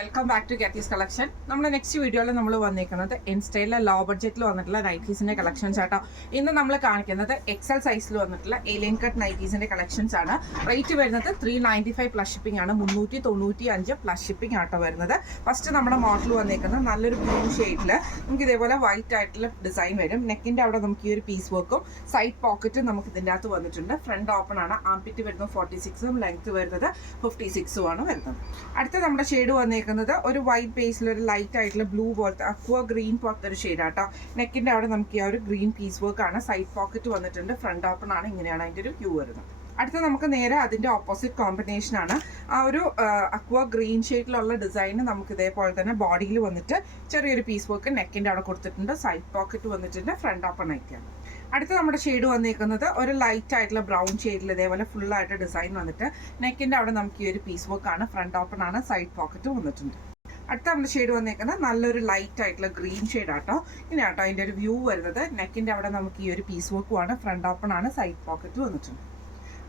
Welcome back to Kathy's collection. നമ്മുടെ next വീഡിയോയിൽ നമ്മൾ വന്നിരിക്കുന്നത് ഇൻസ്റ്റയിലെ ലോ ബഡ്ജറ്റിൽ വന്നിട്ടുള്ള നൈറ്റീസിന്റെ കളക്ഷൻസ് ആട്ടോ. ഇന്ന് നമ്മൾ കാണിക്കുന്നത് എക്സൽ സൈസിൽ വന്നിട്ടുള്ള ഏലിയൻ കട്ട് നൈറ്റീസിന്റെ കളക്ഷൻസ് ആണ്. റേറ്റ് വരുന്നത് 395 പ്ലസ് ഷിപ്പിംഗ് ആണ്. 395 പ്ലസ് ഷിപ്പിംഗ് ആട്ടോ വരുന്നത്. ഫസ്റ്റ് നമ്മുടെ മോഡൽ വന്നിരിക്കുന്നത് നല്ലൊരു ബ്ലൂ ഷെയ്ഡിൽ നമുക്ക് ഇതേപോലെ വൈറ്റ് ആയിട്ടുള്ള ഡിസൈൻ വരും. നെക്കിന്റെ അവിടെ നമുക്ക് ഈ ഒരു പീസ് വർക്കും സൈഡ് പോക്കറ്റും നമുക്ക് ഇതിൻ്റെ അകത്ത് വന്നിട്ടുണ്ട്. ഫ്രണ്ട് ഓപ്പൺ ആണ്. ആംപിറ്റ് വരുന്നത് 46ഉം ലെങ്ത് വരുന്നത് 56ഉം ആണ് വരുന്നത്. അടുത്ത നമ്മുടെ ഷെയ്ഡ് വന്നിരിക്കുന്നത് ഒരു വൈറ്റ് ബേസിൽ ഒരു ലൈറ്റ് ആയിട്ടുള്ള ബ്ലൂ പോലത്തെ അക്വ ഗ്രീൻ പോലത്തെ ഒരു ഷെയ്ഡാട്ടോ. നെക്കിന്റെ അവിടെ നമുക്ക് ഈ ഒരു ഗ്രീൻ പീസ് വർക്ക് ആണ്. സൈഡ് പോക്കറ്റ് വന്നിട്ടുണ്ട്. ഫ്രണ്ട് ഓപ്പൺ ആണ്. ഇങ്ങനെയാണ് അതിന്റെ ഒരു വ്യൂ വരുന്നത്. അടുത്ത നമുക്ക് നേരെ അതിന്റെ ഓപ്പോസിറ്റ് കോമ്പിനേഷൻ ആണ്. ആ ഒരു അക്വ ഗ്രീൻ ഷെയ്ഡിലുള്ള ഡിസൈൻ നമുക്ക് ഇതേപോലെ തന്നെ ബോഡിയിൽ വന്നിട്ട് ചെറിയൊരു പീസ് വർക്ക് നെക്കിന്റെ അവിടെ കൊടുത്തിട്ടുണ്ട്. സൈഡ് പോക്കറ്റ് വന്നിട്ടുണ്ട്. ഫ്രണ്ട് ഓപ്പൺ ആയിട്ടാണ്. അടുത്ത നമ്മുടെ ഷെയ്ഡ് വന്നിരിക്കുന്നത് ഒരു ലൈറ്റ് ആയിട്ടുള്ള ബ്രൗൺ ഷെയ്ഡിൽ ഇതേപോലെ ഫുൾ ആയിട്ട് ഡിസൈൻ വന്നിട്ട് നെക്കിന്റെ അവിടെ നമുക്ക് ഈ ഒരു പീസ് വർക്ക് ആണ്. ഫ്രണ്ട് ഓപ്പൺ ആണ്. സൈഡ് പോക്കറ്റ് വന്നിട്ടുണ്ട്. അടുത്ത നമ്മുടെ ഷെയ്ഡ് വന്നിരിക്കുന്നത് നല്ലൊരു ലൈറ്റ് ആയിട്ടുള്ള ഗ്രീൻ ഷെയ്ഡ് ആട്ടോ. ഇനി ആട്ടോ അതിന്റെ ഒരു വ്യൂ വരുന്നത്. നെക്കിന്റെ അവിടെ നമുക്ക് ഈ ഒരു പീസ് വർക്കുമാണ്. ഫ്രണ്ട് ഓപ്പൺ ആണ്. സൈഡ് പോക്കറ്റ് വന്നിട്ടുണ്ട്.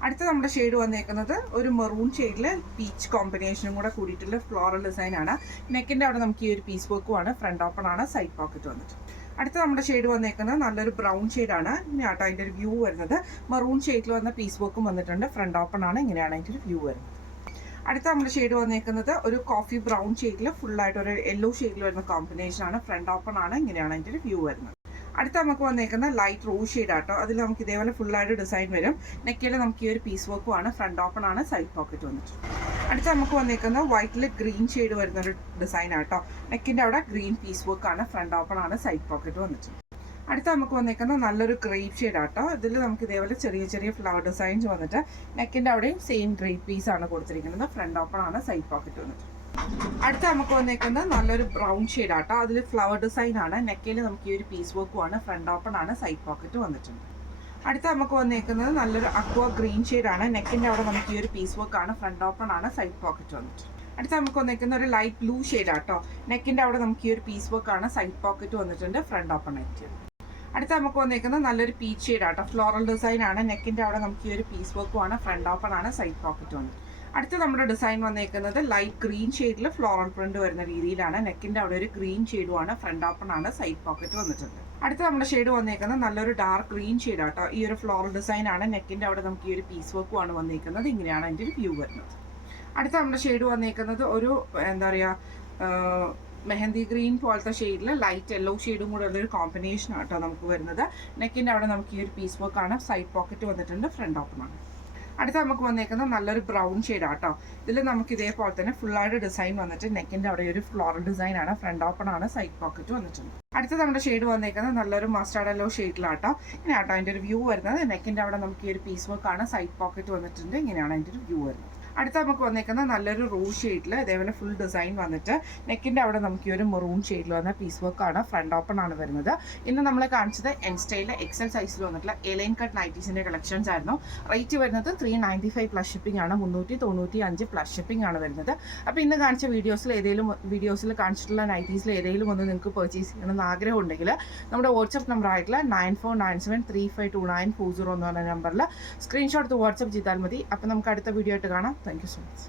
അടുത്ത നമ്മുടെ ഷെയ്ഡ് വന്നിരിക്കുന്നത് ഒരു മെറൂൺ ഷെയ്ഡിൽ പീച്ച് കോമ്പിനേഷനും കൂടെ കൂടിയിട്ടുള്ള ഫ്ലോറൽ ഡിസൈൻ ആണ്. നെക്കിന്റെ അവിടെ നമുക്ക് ഈ ഒരു പീസ് വർക്കുമാണ്. ഫ്രണ്ട് ഓപ്പൺ ആണ്. സൈഡ് പോക്കറ്റ് വന്നിട്ടുണ്ട്. അടുത്ത നമ്മുടെ ഷെയ്ഡ് വന്നേക്കുന്നത് നല്ലൊരു ബ്രൗൺ ഷെയ്ഡാണ്. ഇങ്ങനെയാട്ടോ അതിൻ്റെ ഒരു വ്യൂ വരുന്നത്. മെറൂൺ ഷെയ്ഡിൽ വന്ന പീസ് വർക്കും വന്നിട്ടുണ്ട്. ഫ്രണ്ട് ഓപ്പൺ ആണ്. ഇങ്ങനെയാണ് അതിൻ്റെ ഒരു വ്യൂ വരുന്നത്. അടുത്ത നമ്മുടെ ഷെയ്ഡ് വന്നേക്കുന്നത് ഒരു കോഫി ബ്രൗൺ ഷെയ്ഡിൽ ഫുള്ളായിട്ട് ഒരു യെല്ലോ ഷെയ്ഡിൽ വരുന്ന കോമ്പിനേഷൻ ആണ്. ഫ്രണ്ട് ഓപ്പൺ ആണ്. ഇങ്ങനെയാണ് അതിൻ്റെ ഒരു വ്യൂ വരുന്നത്. അടുത്ത നമുക്ക് വന്നേക്കുന്ന ലൈറ്റ് റോസ് ഷെയ്ഡ് ആട്ടോ. അതിൽ നമുക്ക് ഇതേപോലെ ഫുള്ളായിട്ട് ഡിസൈൻ വരും. നെക്കിൽ നമുക്ക് ഈ ഒരു പീസ് വർക്കും ആണ്. ഫ്രണ്ട് ഓപ്പൺ ആണ്. സൈഡ് പോക്കറ്റ് വന്നിട്ട്. അടുത്ത നമുക്ക് വന്നേക്കുന്ന വൈറ്റിൽ ഗ്രീൻ ഷെയ്ഡ് വരുന്ന ഒരു ഡിസൈൻ ആട്ടോ. നെക്കിന്റെ അവിടെ ഗ്രീൻ പീസ് വർക്ക് ആണ്. ഫ്രണ്ട് ഓപ്പൺ ആണ്. സൈഡ് പോക്കറ്റ് വന്നിട്ട്. അടുത്ത നമുക്ക് വന്നേക്കുന്ന നല്ലൊരു ഗ്രേപ്പ് ഷെയ്ഡ് ആട്ടോ. ഇതിൽ നമുക്ക് ഇതേപോലെ ചെറിയ ചെറിയ ഫ്ലവർ ഡിസൈൻസ് വന്നിട്ട് നെക്കിന്റെ അവിടെയും സെയിം ഗ്രേപ്പ് പീസ് ആണ് കൊടുത്തിരിക്കുന്നത്. ഫ്രണ്ട് ഓപ്പൺ ആണ്. സൈഡ് പോക്കറ്റ് വന്നിട്ട്. അടുത്ത നമുക്ക് വന്നേക്കുന്നത് നല്ലൊരു ബ്രൗൺ ഷെയ്ഡ് ആട്ടോ. അതിൽ ഫ്ലവർ ഡിസൈൻ ആണ്. നെക്കിൽ നമുക്ക് ഈ ഒരു പീസ് വർക്കും ആണ്. ഫ്രണ്ട് ഓപ്പൺ ആണ്. സൈഡ് പോക്കറ്റ് വന്നിട്ടുണ്ട്. അടുത്ത നമുക്ക് വന്നേക്കുന്നത് നല്ലൊരു അക്വ ഗ്രീൻ ഷെയ്ഡ് ആണ്. നെക്കിന്റെ അവിടെ നമുക്ക് ഈ ഒരു പീസ് വർക്ക് ആണ്. ഫ്രണ്ട് ഓപ്പൺ ആണ്. സൈഡ് പോക്കറ്റ് വന്നിട്ട്. അടുത്ത നമുക്ക് വന്നേക്കുന്ന ഒരു ലൈറ്റ് ബ്ലൂ ഷെയ്ഡ് ആട്ടോ. നെക്കിന്റെ അവിടെ നമുക്ക് ഈ ഒരു പീസ് വർക്ക് ആണ്. സൈഡ് പോക്കറ്റ് വന്നിട്ടുണ്ട്. ഫ്രണ്ട് ഓപ്പൺ ആയിട്ട്. അടുത്ത നമുക്ക് വന്നേക്കുന്നത് നല്ലൊരു പീച്ച് ഷെയ്ഡ് ആട്ടോ. ഫ്ലോറൽ ഡിസൈൻ ആണ്. നെക്കിന്റെ അവിടെ നമുക്ക് ഈ ഒരു പീസ് വർക്കും ആണ്. ഫ്രണ്ട് ഓപ്പൺ ആണ്. സൈഡ് പോക്കറ്റ് വന്നിട്ട്. അടുത്ത നമ്മുടെ ഡിസൈൻ വന്നേക്കുന്നത് ലൈറ്റ് ഗ്രീൻ ഷെയ്ഡിൽ ഫ്ലോറൽ പ്രിന്റ് വരുന്ന രീതിയിലാണ്. നെക്കിന്റെ അവിടെ ഒരു ഗ്രീൻ ഷെയ്ഡും ആണ്. ഫ്രണ്ട് ഓപ്പൺ ആണ്. സൈഡ് പോക്കറ്റ് വന്നിട്ടുണ്ട്. അടുത്ത നമ്മുടെ ഷെയ്ഡ് വന്നേക്കുന്നത് നല്ലൊരു ഡാർക്ക് ഗ്രീൻ ഷെയ്ഡ് ആട്ടോ. ഈ ഒരു ഫ്ലോറൽ ഡിസൈൻ ആണ്. നെക്കിന്റെ അവിടെ നമുക്ക് ഈ ഒരു പീസ് വർക്കും ആണ് വന്നേക്കുന്നത്. ഇങ്ങനെയാണ് അതിന്റെ ഒരു വ്യൂ വരുന്നത്. അടുത്ത നമ്മുടെ ഷെയ്ഡ് വന്നേക്കുന്നത് ഒരു എന്താ പറയുക മെഹന്തി ഗ്രീൻ പോലത്തെ ഷെയ്ഡിൽ ലൈറ്റ് യെല്ലോ ഷെയ്ഡും കൂടെ ഉള്ളൊരു കോമ്പിനേഷൻ ആട്ടോ നമുക്ക് വരുന്നത്. നെക്കിന്റെ അവിടെ നമുക്ക് ഈ ഒരു പീസ് വർക്ക് ആണ്. സൈഡ് പോക്കറ്റ് വന്നിട്ടുണ്ട്. ഫ്രണ്ട് ഓപ്പൺ ആണ്. അടുത്ത നമുക്ക് വന്നേക്കുന്നത് നല്ലൊരു ബ്രൗൺ ഷെയ്ഡ് ആട്ടോ. ഇതിൽ നമുക്ക് ഇതേപോലെ തന്നെ ഫുള്ളായിട്ട് ഡിസൈൻ വന്നിട്ട് നെക്കിന്റെ അവിടെ ഒരു ഫ്ലോറൽ ഡിസൈൻ ആണ്. ഫ്രണ്ട് ഓപ്പൺ ആണ്. സൈഡ് പോക്കറ്റ് വന്നിട്ടുണ്ട്. അടുത്ത നമ്മുടെ ഷെയ്ഡ് വന്നേക്കുന്നത് നല്ലൊരു മസ്റ്റാർഡ് യെല്ലോ ഷെയ്ഡിലാട്ടോ. ഇങ്ങനെ ആട്ടോ അതിന്റെ ഒരു വ്യൂ വരുന്നത്. നെക്കിന്റെ അവിടെ നമുക്ക് ഈ ഒരു പീസ് വർക്ക് ആണ്. സൈഡ് പോക്കറ്റ് വന്നിട്ടുണ്ട്. ഇങ്ങനെയാണ് അതിന്റെ ഒരു വ്യൂ വരുന്നത്. അടുത്ത നമുക്ക് വന്നേക്കുന്നത് നല്ലൊരു റോസ് ഷെയ്ഡിൽ ഇതേപോലെ ഫുൾ ഡിസൈൻ വന്നിട്ട് നെക്കിന്റെ അവിടെ നമുക്ക് ഈ ഒരു മെറൂൺ ഷെയ്ഡിൽ വന്ന പീസ് വർക്ക് ആണ്. ഫ്രണ്ട് ഓപ്പൺ ആണ് വരുന്നത്. ഇന്ന് നമ്മൾ കാണിച്ചത് ഇൻസ്റ്റയിലെ എക്സൽ സൈസിൽ വന്നിട്ടുള്ള ഏലിയൻ കട്ട് നൈറ്റീസിന്റെ കളക്ഷൻസ് ആയിരുന്നു. റേറ്റ് വരുന്നത് 395 പ്ലസ് ഷിപ്പിംഗ് ആണ്. 395 പ്ലസ് ഷിപ്പിംഗ് ആണ് വരുന്നത്. അപ്പോൾ ഇന്ന് കാണിച്ച വീഡിയോസിൽ കാണിച്ചിട്ടുള്ള നൈറ്റീസിൽ ഏതെങ്കിലും ഒന്ന് നിങ്ങൾക്ക് പർച്ചേസ് ചെയ്യണമെന്ന് ആഗ്രഹം ഉണ്ടെങ്കിൽ നമ്മുടെ വാട്സ്ആപ്പ് നമ്പർ ആയിട്ടുള്ള 9497352940 എന്ന് പറഞ്ഞ നമ്പറിൽ സ്ക്രീൻഷോട്ട് വാട്സ്ആപ്പ് ചെയ്താൽ മതി. അപ്പോൾ നമുക്ക് അടുത്ത വീഡിയോ ആയിട്ട് കാണാം. Thank you so much.